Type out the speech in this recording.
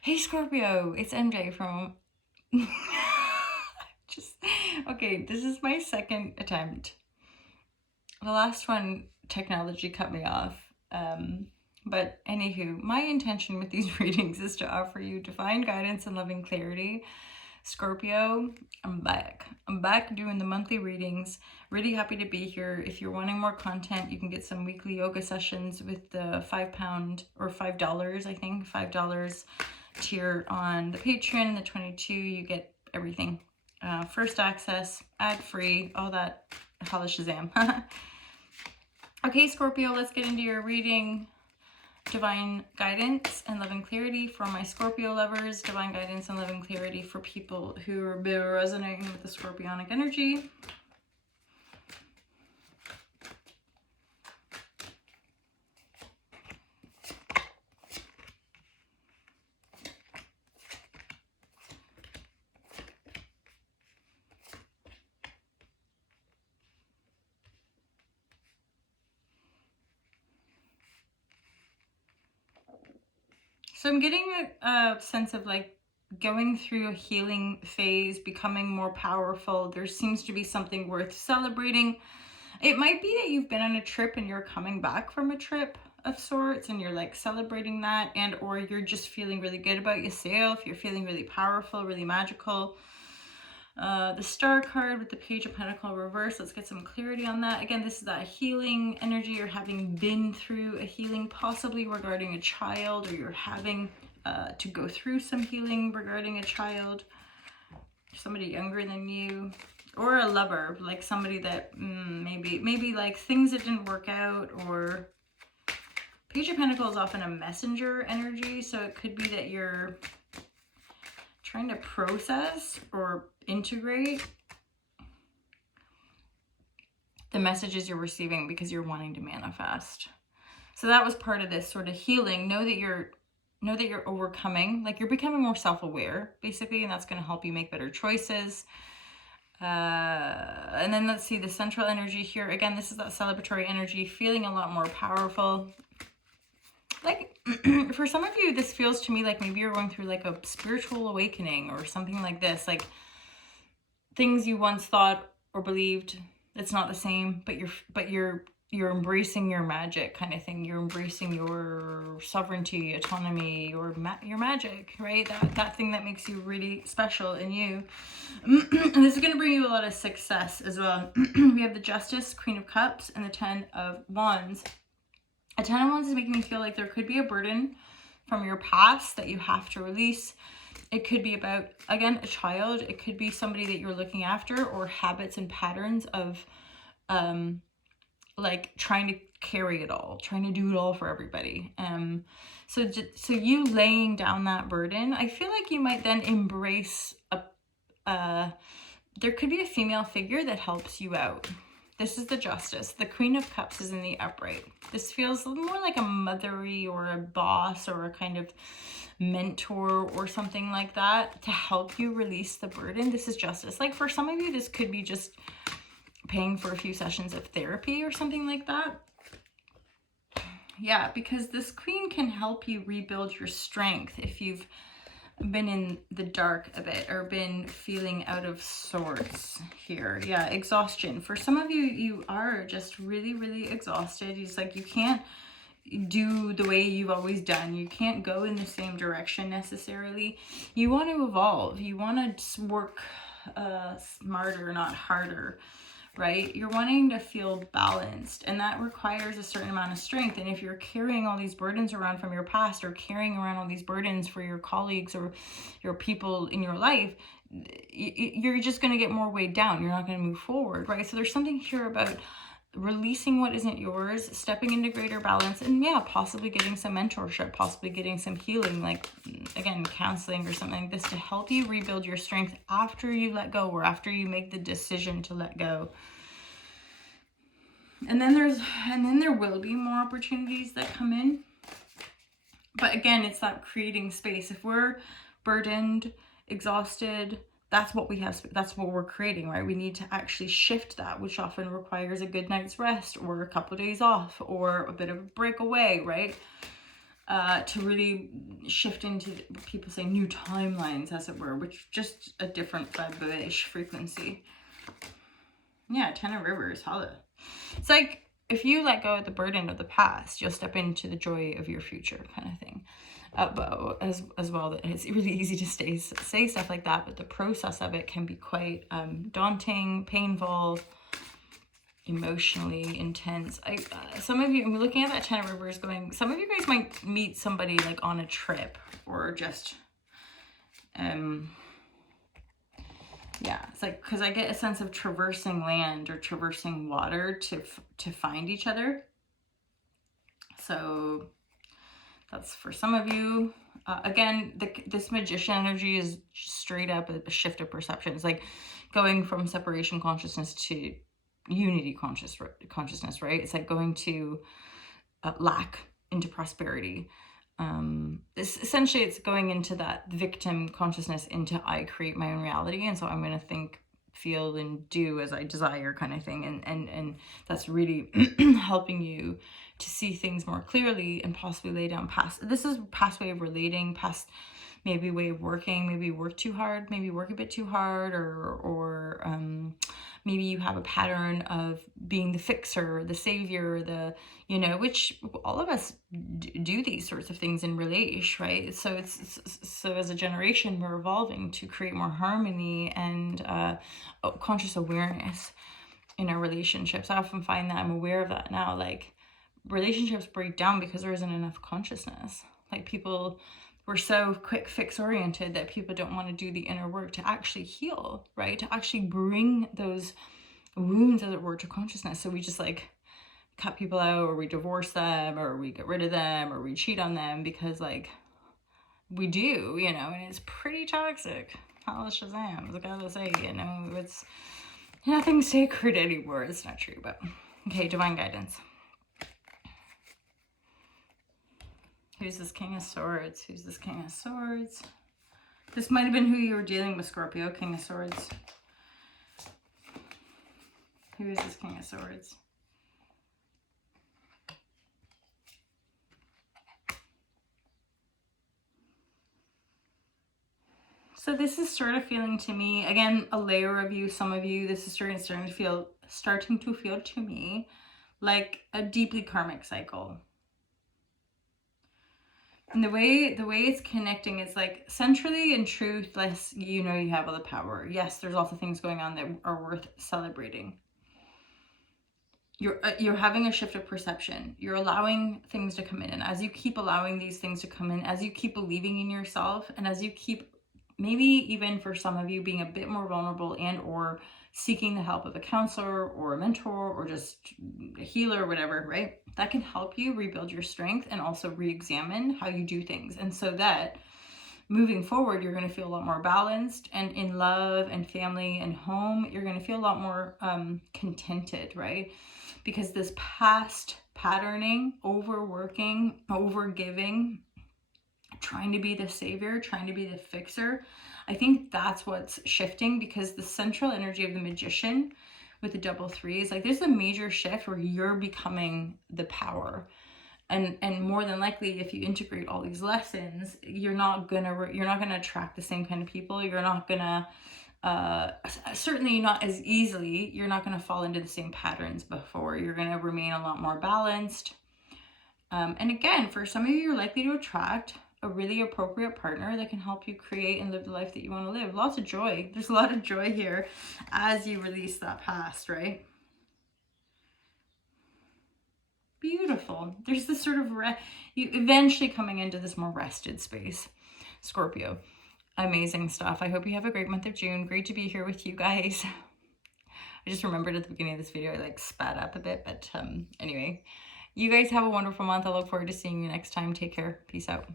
Hey Scorpio, it's MJ from just okay, this is my second attempt. The last one, technology cut me off. But anywho, my intention with these readings is to offer you divine guidance and loving clarity. Scorpio, I'm back. I'm back doing the monthly readings. Really happy to be here. If you're wanting more content, you can get some weekly yoga sessions with the £5 or $5, I think, $5 tier on the Patreon. The 22, you get everything. First access, ad-free, all that. Holla Shazam. Okay, Scorpio, let's get into your reading. Divine guidance and love and clarity for my Scorpio lovers. Divine guidance and love and clarity for people who are resonating with the Scorpionic energy. So I'm getting a sense of like going through a healing phase, becoming more powerful. There seems to be something worth celebrating. It might be that you've been on a trip and you're coming back from a trip of sorts and you're like celebrating that, and or you're just feeling really good about yourself. You're feeling really powerful, really magical. The Star card with the Page of Pentacles reverse. Let's get some clarity on that. Again, this is that healing energy. You're having been through a healing, possibly regarding a child, or you're having to go through some healing regarding a child, somebody younger than you, or a lover, like somebody that maybe like things that didn't work out. Or Page of Pentacles is often a messenger energy, so it could be that you're trying to process or integrate the messages you're receiving because you're wanting to manifest. So that was part of this sort of healing. Know that you're overcoming, like you're becoming more self-aware basically, and that's going to help you make better choices. And then let's see the central energy here. Again, this is that celebratory energy, feeling a lot more powerful. Like for some of you, this feels to me like maybe you're going through like a spiritual awakening or something like this, like things you once thought or believed, it's not the same, but you're embracing your magic kind of thing. You're embracing your sovereignty, autonomy, your magic, right? That thing that makes you really special in you. And this is going to bring you a lot of success as well. We have the Justice, Queen of Cups, and the 10 of Wands. A 10 of Wands is making me feel like there could be a burden from your past that you have to release. It could be about, again, a child. It could be somebody that you're looking after, or habits and patterns of like trying to carry it all, trying to do it all for everybody. So you laying down that burden, I feel like you might then embrace there could be a female figure that helps you out. This is the Justice. The Queen of Cups is in the upright. This feels more like a mothery or a boss or a kind of mentor or something like that to help you release the burden. This is Justice. Like for some of you, this could be just paying for a few sessions of therapy or something like that. Yeah, because this Queen can help you rebuild your strength if you've been in the dark a bit or been feeling out of sorts here. Yeah, exhaustion. For some of you, you are just really, really exhausted. It's like you can't do the way you've always done. You can't go in the same direction necessarily. You want to evolve. You want to work smarter, not harder, right? You're wanting to feel balanced, and that requires a certain amount of strength. And if you're carrying all these burdens around from your past, or carrying around all these burdens for your colleagues or your people in your life, you're just going to get more weighed down. You're not going to move forward, right? So there's something here about releasing what isn't yours, stepping into greater balance, and yeah, possibly getting some mentorship, possibly getting some healing, like again, counseling or something like this to help you rebuild your strength after you let go, or after you make the decision to let go. And then there will be more opportunities that come in. But again, it's that creating space. If we're burdened, exhausted, that's what we have, that's what we're creating, right? We need to actually shift that, which often requires a good night's rest or a couple of days off or a bit of a break away, right? to really shift into, people say, new timelines, as it were, which just a different vibration frequency. Yeah, 10 of Rivers, holla. It's like, if you let go of the burden of the past, you'll step into the joy of your future, kind of thing. But as well, it's really easy to say stuff like that, but the process of it can be quite daunting, painful, emotionally intense. Some of you, I'm looking at that 10 of Rivers going, some of you guys might meet somebody like on a trip, or just yeah, it's like, because I get a sense of traversing land or traversing water to find each other. So that's for some of you. Again, this magician energy is straight up a shift of perception. It's like going from separation consciousness to unity consciousness, right? It's like going to lack into prosperity. Essentially, it's going into that victim consciousness into I create my own reality, and so I'm going to think, feel, and do as I desire, kind of thing. And that's really helping you to see things more clearly and possibly lay down this is past way of relating, past maybe way of working, maybe work too hard, maybe work a bit too hard, or maybe you have a pattern of being the fixer, the savior, which all of us do these sorts of things in relation, right? So so as a generation, we're evolving to create more harmony and conscious awareness in our relationships. I often find that I'm aware of that now, like relationships break down because there isn't enough consciousness. Like we're so quick fix oriented that people don't want to do the inner work to actually heal, right? To actually bring those wounds, as it were, to consciousness. So we just like cut people out, or we divorce them, or we get rid of them, or we cheat on them because like we do, and it's pretty toxic. Holla Shazam, I gotta say, it's nothing sacred anymore. It's not true, but okay, divine guidance. Who's this King of Swords? Who's this King of Swords? This might have been who you were dealing with, Scorpio, King of Swords. Who is this King of Swords? So this is sort of feeling to me, again, a layer of you, some of you, this is starting to feel to me like a deeply karmic cycle. And the way it's connecting is like centrally and truthless, you have all the power. Yes, there's also things going on that are worth celebrating. You're having a shift of perception. You're allowing things to come in. And as you keep allowing these things to come in, as you keep believing in yourself, and as you keep, maybe even for some of you, being a bit more vulnerable and or seeking the help of a counselor or a mentor or just a healer or whatever, right? That can help you rebuild your strength and also re-examine how you do things. And so that moving forward, you're going to feel a lot more balanced, and in love and family and home, you're going to feel a lot more contented, right? Because this past patterning, overworking, overgiving, trying to be the savior, trying to be the fixer, I think that's what's shifting, because the central energy of the magician with the double three is like there's a major shift where you're becoming the power. And more than likely, if you integrate all these lessons, you're not gonna attract the same kind of people. You're not gonna certainly not as easily, you're not gonna fall into the same patterns before. You're gonna remain a lot more balanced. And again, for some of you, you're likely to attract a really appropriate partner that can help you create and live the life that you want to live. Lots of joy. There's a lot of joy here as you release that past, right? Beautiful. There's this sort of you eventually coming into this more rested space, Scorpio. Amazing stuff. I hope you have a great month of June. Great to be here with you guys. I just remembered at the beginning of this video, I like spat up a bit, but anyway, you guys have a wonderful month. I look forward to seeing you next time. Take care. Peace out.